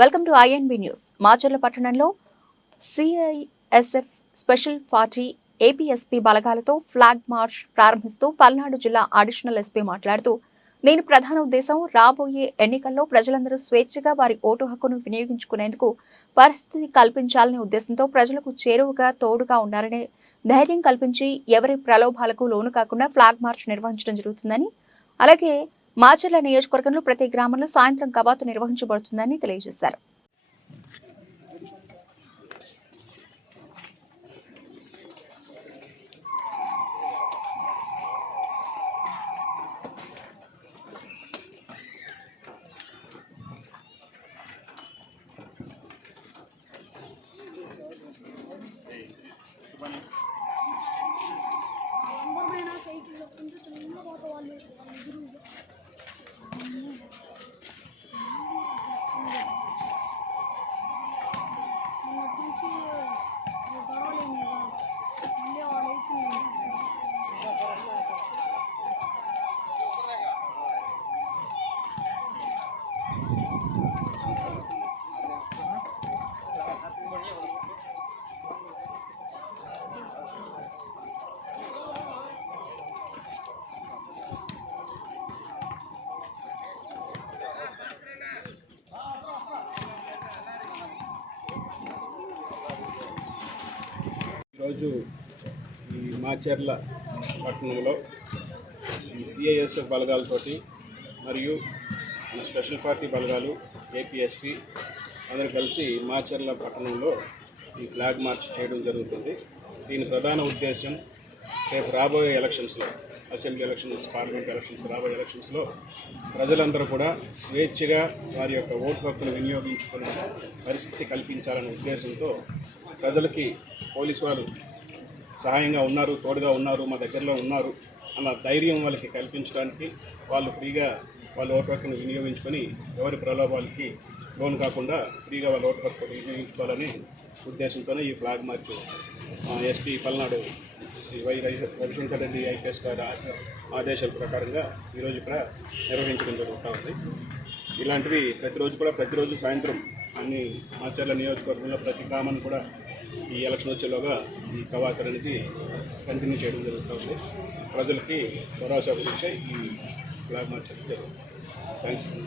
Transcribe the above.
Welcome to INB news. Macherla పట్టణంలో CISF special party APSP బలగాలతో flag march ప్రారంభిస్తూ పల్నాడు జిల్లా అడిషనల్ ఎస్పీ మాట్లాడుతూ, నేను ప్రధాన ఉద్దేశం రాబోయే ఎన్నికల్లో ప్రజలందరూ స్వేచ్ఛగా వారి ఓటు హక్కును వినియోగించుకునేందుకు పరిస్థితి కల్పించాలనే ఉద్దేశంతో ప్రజలకు చేరువగా తోడుగా ఉండాలనే ధైర్యం కల్పించి ఎవరి ప్రలోభాలకు లోను కాకుండా ఫ్లాగ్ మార్చ్ నిర్వహించడం జరుగుతుందని, అలాగే మాచర్ల నియోజకవర్గంలో ప్రతి గ్రామంలో సాయంత్రం కవాతు నిర్వహించబడుతుందని తెలియజేశారు. ఈరోజు ఈ మాచర్ల పట్టణంలో ఈ సిఐఎస్ఎఫ్ బలగాలతోటి మరియు మన స్పెషల్ పార్టీ బలగాలు ఏపీఎస్పీ అందరూ కలిసి మాచర్ల పట్టణంలో ఈ ఫ్లాగ్ మార్చ్ చేయడం జరుగుతుంది. దీని ప్రధాన ఉద్దేశం రేపు రాబోయే ఎలక్షన్స్లో, అసెంబ్లీ ఎలక్షన్స్, పార్లమెంట్ ఎలక్షన్స్, రాబోయే ఎలక్షన్స్లో ప్రజలందరూ కూడా స్వేచ్ఛగా వారి యొక్క ఓటు హక్కును వినియోగించుకునే పరిస్థితి కల్పించాలనే ఉద్దేశంతో ప్రజలకి పోలీసు వాళ్ళు సహాయంగా ఉన్నారు, తోడుగా ఉన్నారు, మా దగ్గరలో ఉన్నారు అన్న ధైర్యం వాళ్ళకి కల్పించడానికి, వాళ్ళు ఫ్రీగా వాళ్ళ ఓటు హక్కును వినియోగించుకొని ఎవరి ప్రలోభాలకి లోన్ కాకుండా ఫ్రీగా వాళ్ళ ఓటు హక్కు వినియోగించుకోవాలని ఉద్దేశంతోనే ఈ flag march SP Palnadu Shri Y Ravishankar Reddy IPS గారి ఆదేశాల ప్రకారంగా ఈరోజు ఇక్కడ నిర్వహించడం జరుగుతూ ఉంది. ఇలాంటివి ప్రతిరోజు సాయంత్రం అన్ని మాచర్ల నియోజకవర్గంలో ప్రతి గ్రామాన్ని కూడా ఈ ఎలక్షన్ వచ్చేలోగా ఈ కవాతు అనేది కంటిన్యూ చేయడం జరుగుతుంది. ప్రజలకి భరోసా గురించే ఈ ఫ్లాగ్ మార్చ్ జరుగుతుంది. Thank you.